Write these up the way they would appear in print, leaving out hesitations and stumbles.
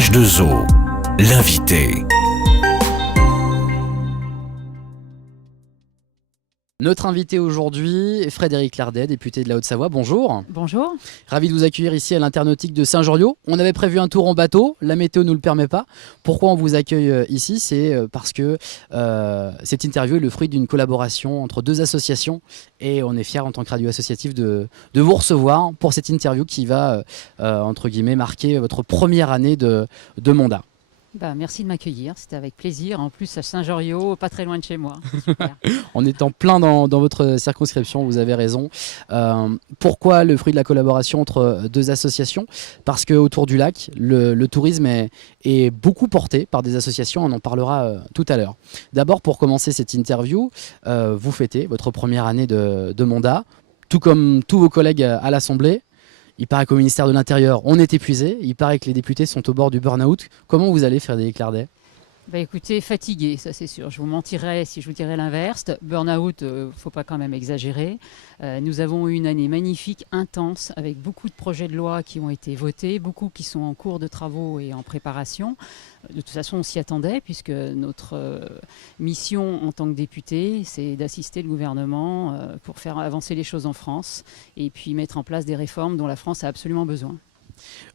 H2O, l'invité. Notre invité aujourd'hui est Frédéric Lardet, député de la Haute-Savoie. Bonjour. Bonjour. Ravi de vous accueillir ici à l'Internautique de Saint-Joriot. On avait prévu un tour en bateau, la météo ne nous le permet pas. Pourquoi on vous accueille ici? C'est parce que cette interview est le fruit d'une collaboration entre deux associations et on est fiers en tant que radio associative de vous recevoir pour cette interview qui va, entre guillemets, marquer votre première année de mandat. Merci de m'accueillir, c'était avec plaisir. En plus à Saint-Joriot, pas très loin de chez moi. Super. On est en plein dans votre circonscription, vous avez raison. Pourquoi le fruit de la collaboration entre deux associations? Parce qu'autour du lac, le tourisme est beaucoup porté par des associations, on en parlera tout à l'heure. D'abord, pour commencer cette interview, vous fêtez votre première année de mandat, tout comme tous vos collègues à l'Assemblée. Il paraît qu'au ministère de l'Intérieur, on est épuisé. Il paraît que les députés sont au bord du burn-out. Comment vous allez, Frédéric Lardet? Écoutez, fatigué, ça c'est sûr. Je vous mentirais si je vous dirais l'inverse. Burn-out, faut pas quand même exagérer. Nous avons eu une année magnifique, intense, avec beaucoup de projets de loi qui ont été votés, beaucoup qui sont en cours de travaux et en préparation. De toute façon, on s'y attendait, puisque notre mission en tant que député, c'est d'assister le gouvernement pour faire avancer les choses en France et puis mettre en place des réformes dont la France a absolument besoin.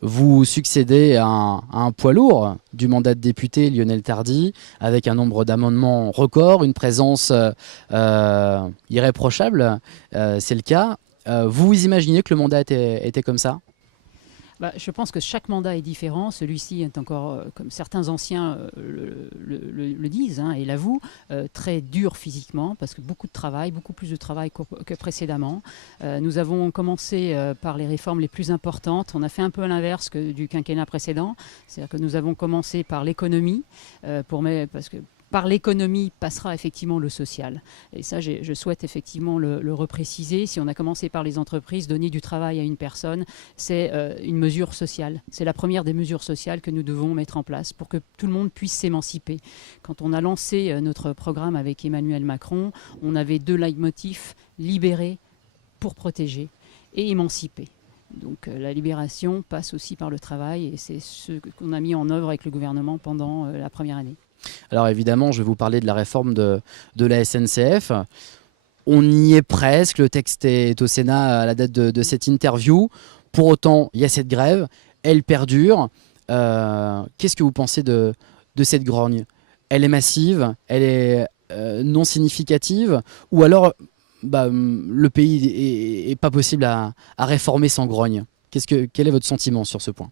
Vous succédez à un poids lourd du mandat de député, Lionel Tardy, avec un nombre d'amendements record, une présence irréprochable, c'est le cas. Vous imaginez que le mandat était comme ça ? Je pense que chaque mandat est différent. Celui-ci est encore, comme certains anciens le disent et l'avouent, très dur physiquement, parce que beaucoup de travail, beaucoup plus de travail que précédemment. Nous avons commencé par les réformes les plus importantes. On a fait un peu l'inverse que du quinquennat précédent. C'est-à-dire que nous avons commencé par l'économie, parce que par l'économie passera effectivement le social. Et ça, je souhaite effectivement le repréciser. Si on a commencé par les entreprises, donner du travail à une personne, c'est une mesure sociale. C'est la première des mesures sociales que nous devons mettre en place pour que tout le monde puisse s'émanciper. Quand on a lancé notre programme avec Emmanuel Macron, on avait deux leitmotifs: libérer pour protéger et émanciper. Donc la libération passe aussi par le travail et c'est ce qu'on a mis en œuvre avec le gouvernement pendant la première année. Alors évidemment, je vais vous parler de la réforme de la SNCF. On y est presque, le texte est au Sénat à la date de cette interview. Pour autant, il y a cette grève, elle perdure. Qu'est-ce que vous pensez de cette grogne? Elle est massive, elle est non significative, ou alors le pays est pas possible à réformer sans grogne? Quel est votre sentiment sur ce point?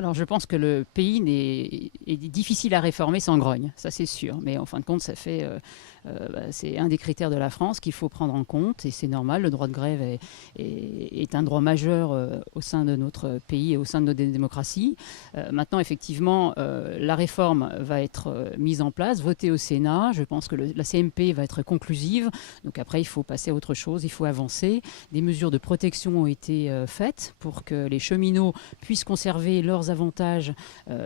Alors je pense que le pays est difficile à réformer sans grogne, ça c'est sûr. Mais en fin de compte, c'est un des critères de la France qu'il faut prendre en compte et c'est normal. Le droit de grève est un droit majeur au sein de notre pays et au sein de notre démocratie. Maintenant, effectivement, la réforme va être mise en place, votée au Sénat. Je pense que la CMP va être conclusive. Donc après, il faut passer à autre chose, il faut avancer. Des mesures de protection ont été faites pour que les cheminots puissent conserver leurs avantages.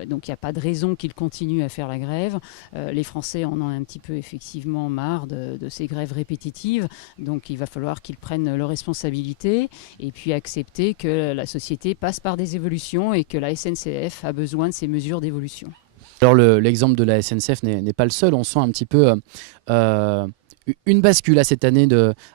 Donc il n'y a pas de raison qu'ils continuent à faire la grève. Les Français en ont un petit peu effectivement marre de ces grèves répétitives. Donc il va falloir qu'ils prennent leurs responsabilités et puis accepter que la société passe par des évolutions et que la SNCF a besoin de ces mesures d'évolution. Alors l'exemple de la SNCF n'est pas le seul. On sent un petit peu une bascule à cette année,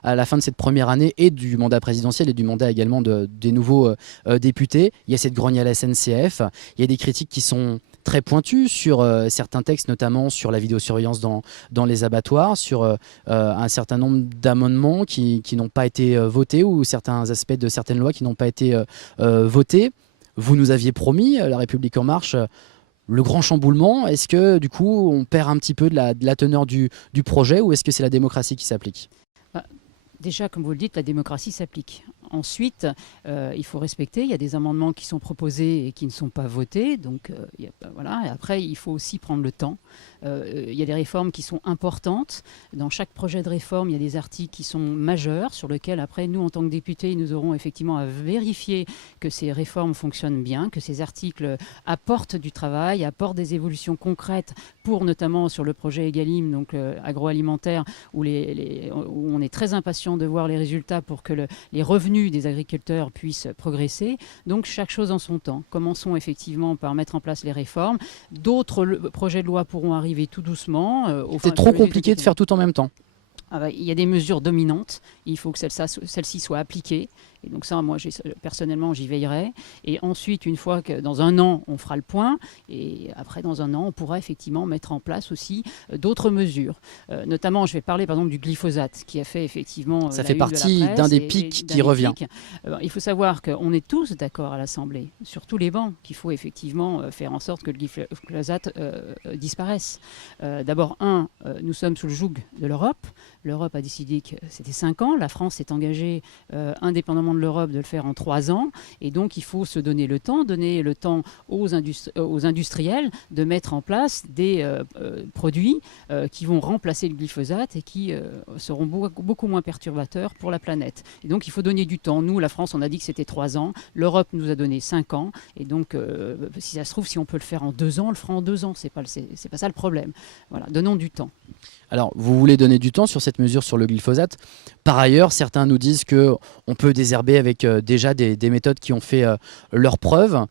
à la fin de cette première année et du mandat présidentiel et du mandat également des nouveaux députés. Il y a cette grogne à la SNCF. Il y a des critiques qui sont très pointues sur certains textes, notamment sur la vidéosurveillance dans les abattoirs, sur un certain nombre d'amendements qui n'ont pas été votés ou certains aspects de certaines lois qui n'ont pas été votés. Vous nous aviez promis, La République En Marche, le grand chamboulement. Est-ce que du coup on perd un petit peu de la teneur du projet ou est-ce que c'est la démocratie qui s'applique? Déjà, comme vous le dites, la démocratie s'applique. Ensuite, il faut respecter. Il y a des amendements qui sont proposés et qui ne sont pas votés. Donc, voilà. Et après, il faut aussi prendre le temps. Il y a des réformes qui sont importantes. Dans chaque projet de réforme, il y a des articles qui sont majeurs sur lesquels, après, nous, en tant que députés, nous aurons effectivement à vérifier que ces réformes fonctionnent bien, que ces articles apportent du travail, apportent des évolutions concrètes pour, notamment, sur le projet Egalim, donc agroalimentaire, où on est très impatient impatient de voir les résultats pour que les revenus des agriculteurs puissent progresser. Donc chaque chose en son temps. Commençons effectivement par mettre en place les réformes. D'autres projets de loi pourront arriver tout doucement. C'est trop compliqué de faire tout en même temps. Il y a des mesures dominantes, il faut que celles-ci soient appliquées. Et donc ça, moi, personnellement, j'y veillerai. Et ensuite, une fois que dans un an, on fera le point, et après, dans un an, on pourra effectivement mettre en place aussi d'autres mesures. Notamment, je vais parler par exemple du glyphosate, qui a fait effectivement... Ça fait partie d'un des pics qui revient. Il faut savoir qu'on est tous d'accord à l'Assemblée, sur tous les bancs, qu'il faut effectivement faire en sorte que le glyphosate disparaisse. D'abord, nous sommes sous le joug de l'Europe. L'Europe a décidé que c'était 5 ans. La France s'est engagée, indépendamment de l'Europe, de le faire en 3 ans. Et donc, il faut se donner le temps aux industriels de mettre en place des produits qui vont remplacer le glyphosate et qui seront beaucoup moins perturbateurs pour la planète. Et donc, il faut donner du temps. Nous, la France, on a dit que c'était 3 ans. L'Europe nous a donné 5 ans. Et donc, si ça se trouve, si on peut le faire en 2 ans, on le fera en 2 ans. C'est pas ça le problème. Voilà, donnons du temps. Alors, vous voulez donner du temps sur cette mesure sur le glyphosate. Par ailleurs, certains nous disent qu'on peut désherber avec déjà des méthodes qui ont fait leurs preuves.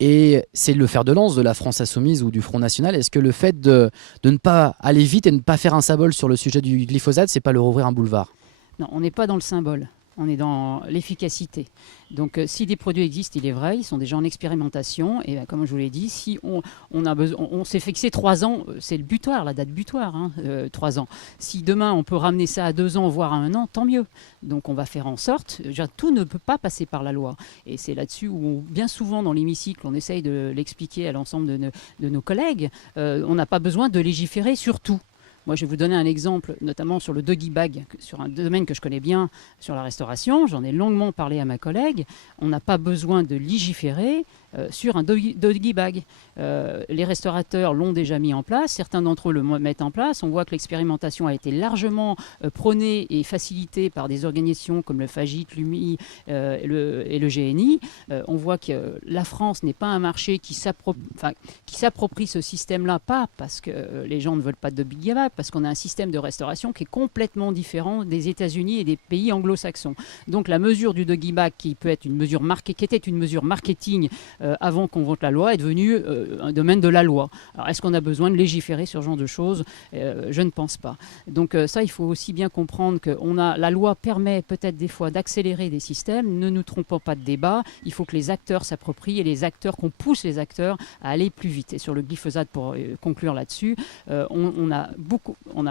Et c'est le fer de lance de la France Insoumise ou du Front National. Est-ce que le fait de ne pas aller vite et de ne pas faire un symbole sur le sujet du glyphosate, c'est pas leur ouvrir un boulevard? Non, on n'est pas dans le symbole. On est dans l'efficacité. Donc, si des produits existent, il est vrai, ils sont déjà en expérimentation. Et comme je vous l'ai dit, si on s'est fixé 3 ans, c'est le butoir, la date butoir, 3 ans. Si demain, on peut ramener ça à 2 ans, voire à 1 an, tant mieux. Donc, on va faire en sorte, tout ne peut pas passer par la loi. Et c'est là-dessus où, bien souvent, dans l'hémicycle, on essaye de l'expliquer à l'ensemble de nos collègues. On n'a pas besoin de légiférer sur tout. Moi, je vais vous donner un exemple, notamment sur le doggy bag, sur un domaine que je connais bien, sur la restauration. J'en ai longuement parlé à ma collègue. On n'a pas besoin de légiférer sur un doggy bag. Les restaurateurs l'ont déjà mis en place. Certains d'entre eux le mettent en place. On voit que l'expérimentation a été largement prônée et facilitée par des organisations comme le FAGIT, l'UMI et le GNI. On voit que la France n'est pas un marché qui s'approprie ce système-là, pas parce que les gens ne veulent pas de doggy bag, parce qu'on a un système de restauration qui est complètement différent des États-Unis et des pays anglo-saxons. Donc la mesure du doggy bag, qui était une mesure marketing avant qu'on vote la loi, est devenue un domaine de la loi. Alors est-ce qu'on a besoin de légiférer sur ce genre de choses? Je ne pense pas. Donc ça, il faut aussi bien comprendre que la loi permet peut-être des fois d'accélérer des systèmes. Ne nous trompons pas de débat. Il faut que les acteurs s'approprient et qu'on pousse les acteurs à aller plus vite. Et sur le glyphosate, pour conclure là-dessus, on a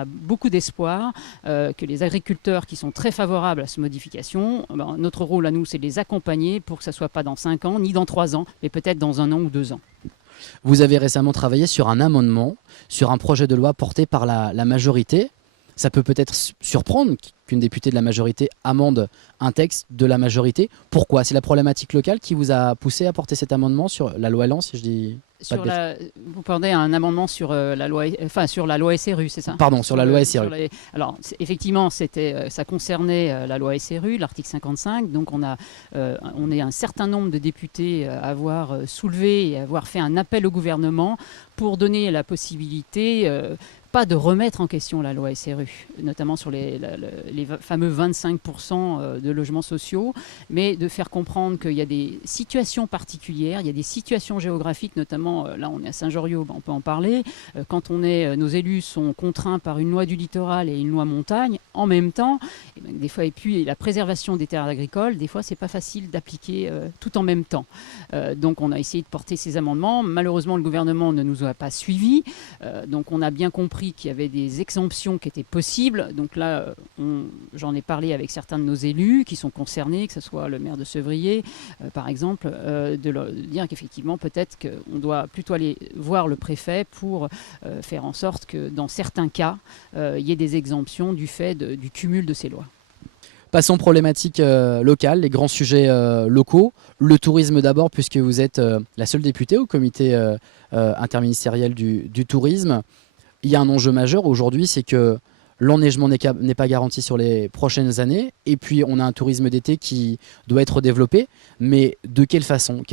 beaucoup d'espoir que les agriculteurs qui sont très favorables à cette modification, notre rôle à nous, c'est de les accompagner pour que ça ne soit pas dans 5 ans, ni dans 3 ans, mais peut-être dans 1 an ou 2 ans. Vous avez récemment travaillé sur un amendement, sur un projet de loi porté par la majorité. Ça peut peut-être surprendre qu'une députée de la majorité amende un texte de la majorité. Pourquoi? C'est la problématique locale qui vous a poussé à porter cet amendement sur la loi Elan, si je dis pas de bêtises. Vous parlez un amendement sur la loi SRU, c'est ça? Pardon, sur la loi SRU. Alors, effectivement, ça concernait la loi SRU, l'article 55. Donc, on est un certain nombre de députés à avoir soulevé et à avoir fait un appel au gouvernement pour donner la possibilité... pas de remettre en question la loi SRU, notamment sur les fameux 25% de logements sociaux, mais de faire comprendre qu'il y a des situations particulières, il y a des situations géographiques, notamment, là on est à Saint-Joriot, on peut en parler, quand nos élus sont contraints par une loi du littoral et une loi montagne, en même temps, des fois, et puis la préservation des terres agricoles, des fois c'est pas facile d'appliquer tout en même temps. Donc on a essayé de porter ces amendements, malheureusement le gouvernement ne nous a pas suivis, donc on a bien compris qu'il y avait des exemptions qui étaient possibles. Donc là, j'en ai parlé avec certains de nos élus qui sont concernés, que ce soit le maire de Sevrier, par exemple, de dire qu'effectivement, peut-être qu'on doit plutôt aller voir le préfet pour faire en sorte que dans certains cas, il y ait des exemptions du fait du cumul de ces lois. Passons aux problématiques locales, les grands sujets locaux. Le tourisme d'abord, puisque vous êtes la seule députée au comité interministériel du tourisme. Il y a un enjeu majeur aujourd'hui, c'est que l'enneigement n'est pas garanti sur les prochaines années. Et puis, on a un tourisme d'été qui doit être développé. Mais de quelle façon?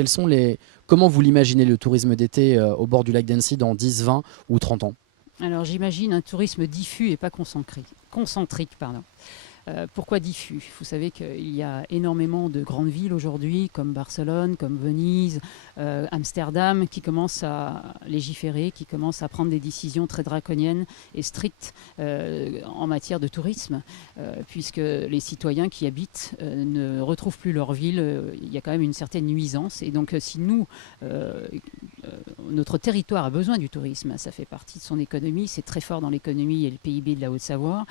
Comment vous l'imaginez, le tourisme d'été au bord du lac d'Annecy dans 10, 20 ou 30 ans? Alors, j'imagine un tourisme diffus et pas concentrique. Pourquoi diffus? Vous savez qu'il y a énormément de grandes villes aujourd'hui, comme Barcelone, comme Venise, Amsterdam, qui commencent à légiférer, qui commencent à prendre des décisions très draconiennes et strictes en matière de tourisme, puisque les citoyens qui habitent ne retrouvent plus leur ville. Il y a quand même une certaine nuisance. Et donc, si nous, notre territoire a besoin du tourisme, ça fait partie de son économie, c'est très fort dans l'économie et le PIB de la Haute-Savoie.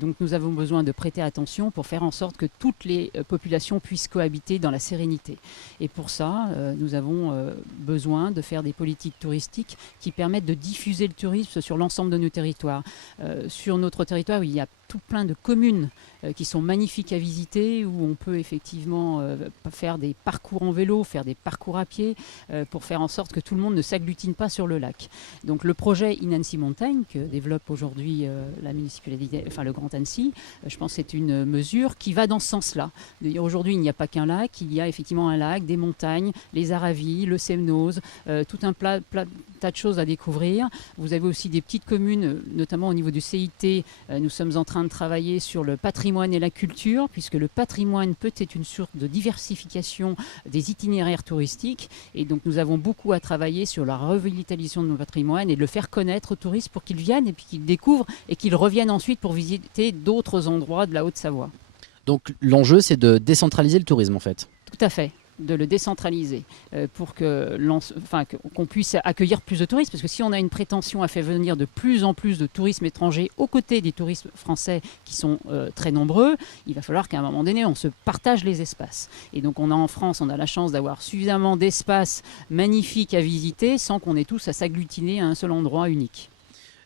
Donc nous avons besoin de prêter attention pour faire en sorte que toutes les populations puissent cohabiter dans la sérénité. Et pour ça, nous avons besoin de faire des politiques touristiques qui permettent de diffuser le tourisme sur l'ensemble de nos territoires. Sur notre territoire, il y a tout plein de communes qui sont magnifiques à visiter, où on peut effectivement faire des parcours en vélo, faire des parcours à pied, pour faire en sorte que tout le monde ne s'agglutine pas sur le lac. Donc le projet In-Annecy Montagne, que développe aujourd'hui la municipalité, enfin le Grand Annecy, je pense que c'est une mesure qui va dans ce sens-là. Aujourd'hui, il n'y a pas qu'un lac, il y a effectivement un lac, des montagnes, les Aravis, le Semnoz, tout un tas de choses à découvrir. Vous avez aussi des petites communes, notamment au niveau du CIT, nous sommes en train de travailler sur le patrimoine et la culture, puisque le patrimoine peut être une source de diversification des itinéraires touristiques. Et donc nous avons beaucoup à travailler sur la revitalisation de nos patrimoines et de le faire connaître aux touristes pour qu'ils viennent et puis qu'ils découvrent et qu'ils reviennent ensuite pour visiter d'autres endroits de la Haute-Savoie. Donc l'enjeu, c'est de décentraliser le tourisme en fait. Tout à fait. De le décentraliser pour qu'on puisse accueillir plus de touristes, parce que si on a une prétention à faire venir de plus en plus de tourisme étranger aux côtés des touristes français qui sont très nombreux, il va falloir qu'à un moment donné on se partage les espaces. Et donc en France, on a la chance d'avoir suffisamment d'espaces magnifiques à visiter sans qu'on ait tous à s'agglutiner à un seul endroit unique.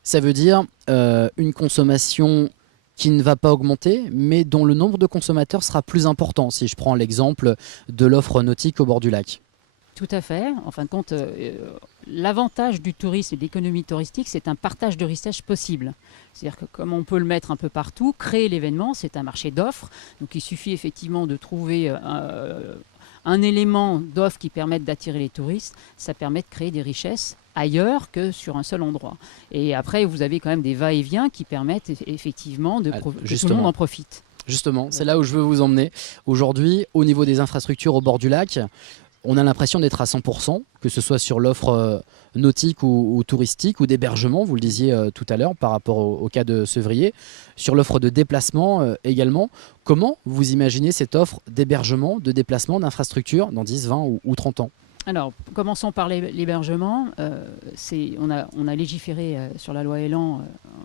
Ça veut dire une consommation qui ne va pas augmenter, mais dont le nombre de consommateurs sera plus important, si je prends l'exemple de l'offre nautique au bord du lac. Tout à fait. En fin de compte, l'avantage du tourisme et de l'économie touristique, c'est un partage de richesse possible. C'est-à-dire que comme on peut le mettre un peu partout, créer l'événement, c'est un marché d'offres. Donc il suffit effectivement de trouver un élément d'offre qui permette d'attirer les touristes. Ça permet de créer des richesses ailleurs que sur un seul endroit. Et après, vous avez quand même des va-et-vient qui permettent effectivement que tout le monde en profite. Justement, c'est là où je veux vous emmener. Aujourd'hui, au niveau des infrastructures au bord du lac, on a l'impression d'être à 100%, que ce soit sur l'offre nautique ou touristique ou d'hébergement, vous le disiez tout à l'heure par rapport au cas de Sevrier, sur l'offre de déplacement également. Comment vous imaginez cette offre d'hébergement, de déplacement, d'infrastructure dans 10, 20 ou 30 ans ? Alors, commençons par l'hébergement. On a légiféré sur la loi Elan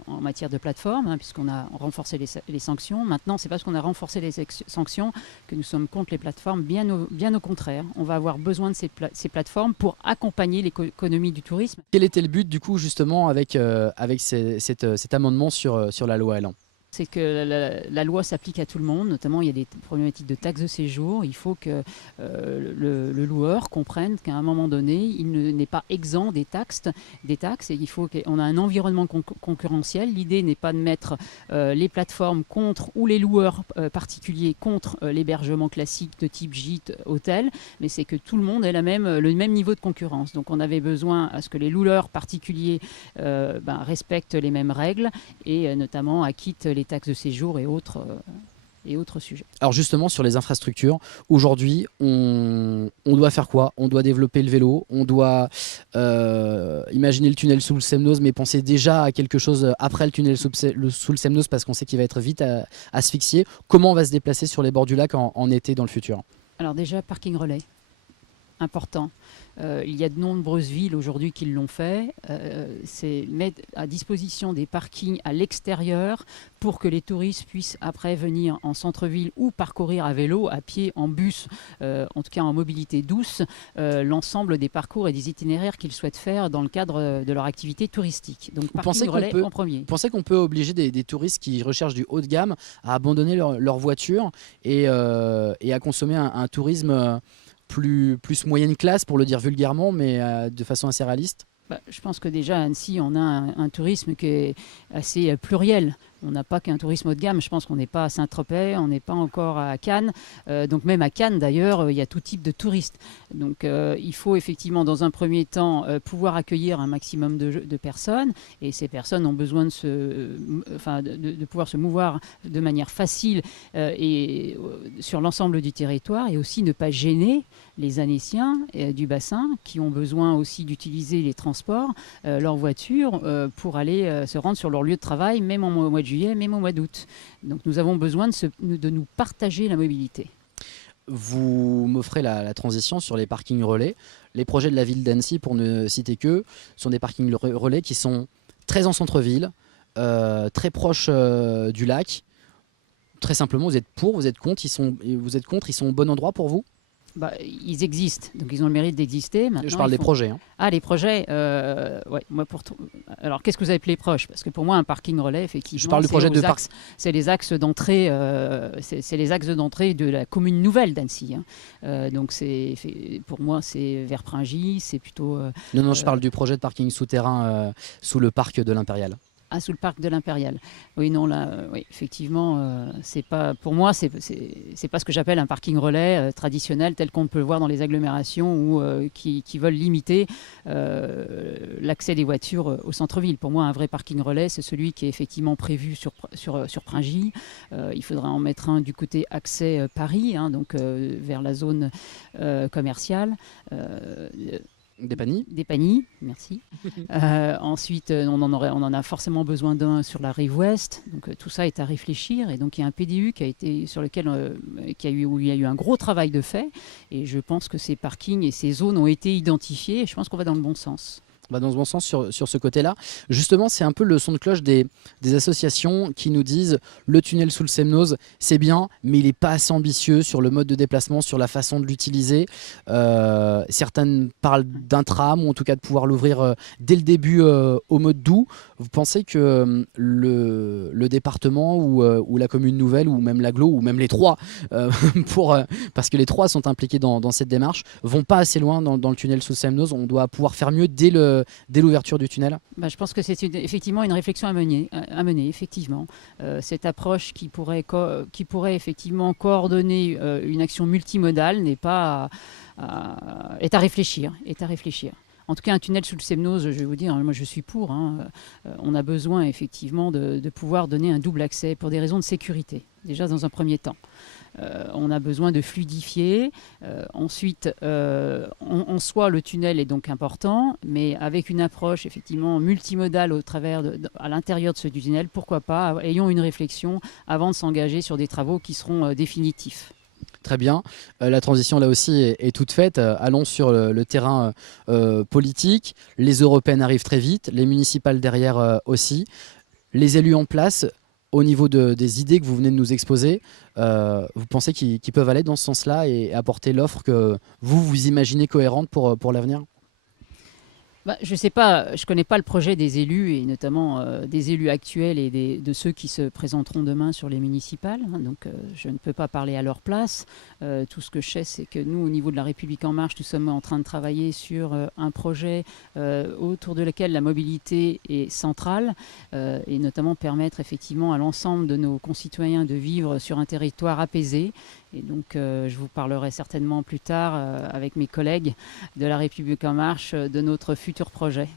en matière de plateforme, puisqu'on a renforcé les sanctions. Maintenant, c'est parce qu'on a renforcé les sanctions que nous sommes contre les plateformes. Bien au contraire, on va avoir besoin de ces plateformes pour accompagner l'économie du tourisme. Quel était le but, du coup, justement, avec cet amendement sur la loi Elan ? C'est que la loi s'applique à tout le monde, notamment il y a des problématiques de taxes de séjour. Il faut que le loueur comprenne qu'à un moment donné, il n'est pas exempt des taxes et il faut qu'on a un environnement concurrentiel. L'idée n'est pas de mettre les plateformes contre ou les loueurs particuliers contre l'hébergement classique de type gîte, hôtel, mais c'est que tout le monde ait le même niveau de concurrence. Donc on avait besoin à ce que les loueurs particuliers respectent les mêmes règles et notamment acquittent les taxes de séjour et autres sujets. Alors justement, sur les infrastructures, aujourd'hui, on doit faire quoi ? On doit développer le vélo, on doit imaginer le tunnel sous le Semnoz, mais penser déjà à quelque chose après le tunnel sous le Semnoz, parce qu'on sait qu'il va être vite asphyxié. Comment on va se déplacer sur les bords du lac en été dans le futur ? Alors déjà, parking relais, important. Il y a de nombreuses villes aujourd'hui qui l'ont fait. C'est mettre à disposition des parkings à l'extérieur pour que les touristes puissent après venir en centre-ville ou parcourir à vélo, à pied, en bus, en tout cas en mobilité douce, l'ensemble des parcours et des itinéraires qu'ils souhaitent faire dans le cadre de leur activité touristique. Donc parking relais en premier. Vous pensez qu'on peut obliger des touristes qui recherchent du haut de gamme à abandonner leur voiture et à consommer un tourisme plus moyenne classe, pour le dire vulgairement, mais de façon assez réaliste ? Je pense que déjà à Annecy, on a un tourisme qui est assez pluriel. On n'a pas qu'un tourisme haut de gamme. Je pense qu'on n'est pas à Saint-Tropez, on n'est pas encore à Cannes. Donc même à Cannes, d'ailleurs, il y a tout type de touristes. Donc il faut effectivement, dans un premier temps, pouvoir accueillir un maximum de personnes. Et ces personnes ont besoin de pouvoir se mouvoir de manière facile et sur l'ensemble du territoire, et aussi ne pas gêner les Annéciens du bassin qui ont besoin aussi d'utiliser les transports, leur voiture, pour aller se rendre sur leur lieu de travail, même au mois de juillet, même au mois d'août. Donc nous avons besoin de nous partager la mobilité. Vous m'offrez la transition sur les parkings relais. Les projets de la ville d'Annecy, pour ne citer que, sont des parkings relais qui sont très en centre-ville, très proches du lac. Très simplement, vous êtes pour, vous êtes contre, ils sont au bon endroit pour vous? Ils existent, donc ils ont le mérite d'exister. Je parle des projets. Hein. Ah, les projets, ouais, moi alors qu'est-ce que vous appelez proche? Parce que pour moi, un parking relais, effectivement, je parle du projet de parc. C'est les axes d'entrée, c'est les axes d'entrée de la commune nouvelle d'Annecy. Hein. Donc pour moi, c'est vers Pringy, c'est plutôt. Non, je parle du projet de parking souterrain sous le parc de l'Impérial. Ah, sous le parc de l'Impérial. Oui, non, là, oui, effectivement, c'est pas, pour moi, c'est pas ce que j'appelle un parking relais traditionnel tel qu'on peut le voir dans les agglomérations ou qui veulent limiter l'accès des voitures au centre-ville. Pour moi, un vrai parking relais, c'est celui qui est effectivement prévu sur Pringy. Il faudrait en mettre un du côté accès Paris, hein, donc vers la zone commerciale. Des Pagny, merci. Ensuite, on en a forcément besoin d'un sur la rive ouest. Donc tout ça est à réfléchir. Et donc il y a un PDU qui a été sur lequel où il y a eu un gros travail de fait. Et je pense que ces parkings et ces zones ont été identifiés. Et je pense qu'on va dans le bon sens. Dans ce bon sens sur ce côté-là. Justement, c'est un peu le son de cloche des associations qui nous disent le tunnel sous le Semnoz, c'est bien, mais il n'est pas assez ambitieux sur le mode de déplacement, sur la façon de l'utiliser. Certaines parlent d'un tram, ou en tout cas de pouvoir l'ouvrir dès le début au mode doux. Vous pensez que le département ou la commune nouvelle, ou même l'agglo, ou même les trois, parce que les trois sont impliqués dans cette démarche, vont pas assez loin dans le tunnel sous le Semnoz? On doit pouvoir faire mieux dès l'ouverture du tunnel? Je pense que c'est effectivement une réflexion à mener effectivement. Cette approche qui pourrait effectivement coordonner une action multimodale est à réfléchir. En tout cas, un tunnel sous le Semnoz, je vais vous dire, moi je suis pour. Hein. On a besoin effectivement de pouvoir donner un double accès pour des raisons de sécurité, déjà dans un premier temps. On a besoin de fluidifier. Ensuite, en soi, le tunnel est donc important, mais avec une approche effectivement multimodale à l'intérieur de ce tunnel, pourquoi pas, ayons une réflexion avant de s'engager sur des travaux qui seront définitifs. Très bien. La transition là aussi est toute faite. Allons sur le terrain politique. Les européennes arrivent très vite, les municipales derrière aussi. Les élus en place, au niveau des idées que vous venez de nous exposer, vous pensez qu'ils peuvent aller dans ce sens-là et apporter l'offre que vous imaginez cohérente pour l'avenir? Je ne sais pas, je ne connais pas le projet des élus, et notamment des élus actuels et de ceux qui se présenteront demain sur les municipales. Hein, donc je ne peux pas parler à leur place. Tout ce que je sais, c'est que nous, au niveau de La République En Marche, nous sommes en train de travailler sur un projet autour de lequel la mobilité est centrale, et notamment permettre effectivement à l'ensemble de nos concitoyens de vivre sur un territoire apaisé. Et donc je vous parlerai certainement plus tard avec mes collègues de La République En Marche de notre futur projet.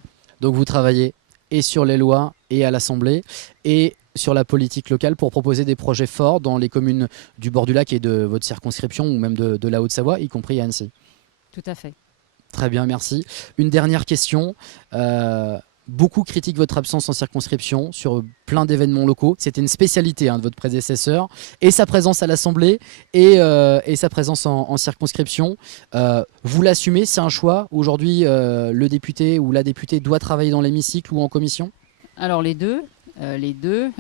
Donc vous travaillez et sur les lois et à l'Assemblée et sur la politique locale pour proposer des projets forts dans les communes du bord du lac et de votre circonscription, ou même de la Haute-Savoie, y compris à Annecy. Tout à fait. Très bien, merci. Une dernière question. Beaucoup critiquent votre absence en circonscription sur plein d'événements locaux. C'était une spécialité de votre prédécesseur, et sa présence à l'Assemblée et sa présence en circonscription. Vous l'assumez? C'est un choix? Aujourd'hui, le député ou la députée doit travailler dans l'hémicycle ou en commission? Alors les deux.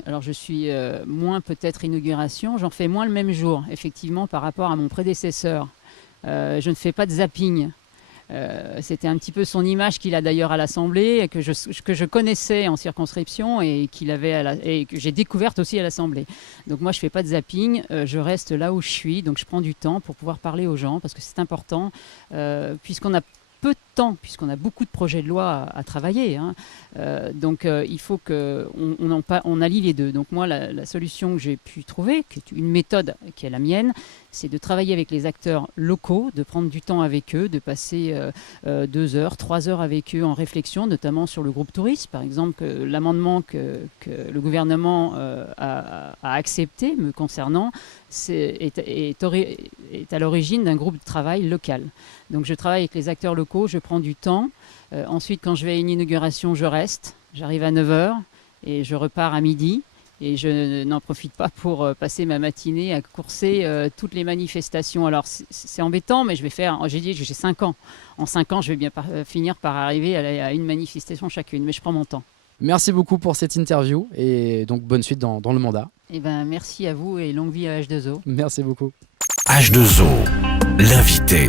Alors je suis moins peut-être inauguration, j'en fais moins le même jour, effectivement, par rapport à mon prédécesseur. Je ne fais pas de zapping. C'était un petit peu son image qu'il a d'ailleurs à l'Assemblée, que je connaissais en circonscription et et que j'ai découverte aussi à l'Assemblée. Donc moi je ne fais pas de zapping, je reste là où je suis, donc je prends du temps pour pouvoir parler aux gens, parce que c'est important, puisqu'on a peu de temps, puisqu'on a beaucoup de projets de loi à travailler. Hein. Donc il faut qu'on allie les deux. Donc moi, la solution que j'ai pu trouver, qui est une méthode qui est la mienne, c'est de travailler avec les acteurs locaux, de prendre du temps avec eux, de passer 2 heures, 3 heures avec eux en réflexion, notamment sur le groupe touriste. Par exemple, l'amendement que le gouvernement a accepté me concernant est à l'origine d'un groupe de travail local. Donc je travaille avec les acteurs locaux, je prends du temps. Ensuite, quand je vais à une inauguration, je reste. J'arrive à 9 heures et je repars à midi. Et je n'en profite pas pour passer ma matinée à courser toutes les manifestations. Alors c'est embêtant, mais j'ai dit que j'ai 5 ans. En 5 ans, je vais bien finir par arriver à une manifestation chacune, mais je prends mon temps. Merci beaucoup pour cette interview et donc bonne suite dans le mandat. Eh ben, merci à vous et longue vie à H2O. Merci beaucoup. H2O, l'invité.